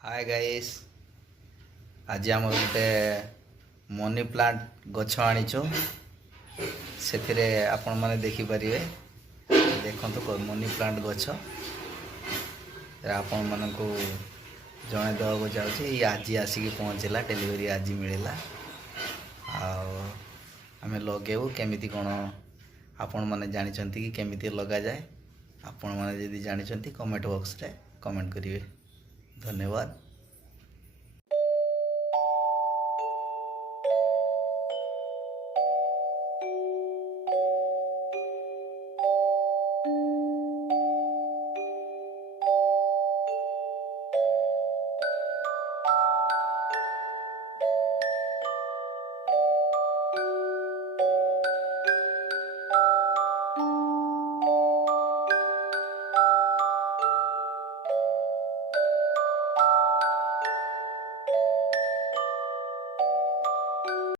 Hi guys. आज आम गोटे मनी प्लांट गछ आनीचु से आपण मैंने देखिपारे। देखो मनी प्लांट गछ आपण मान को जड़े देवाक चाहूँगी। आज आसिक पहुँचला, डेलीवरी आज मिलला। आम लगेबू केमी कौन आपण मैंने जानते कि केमी लगा जाए। आपण मैंने जदि जानते कमेंट बॉक्स रे कमेंट करेंगे। धन्यवाद।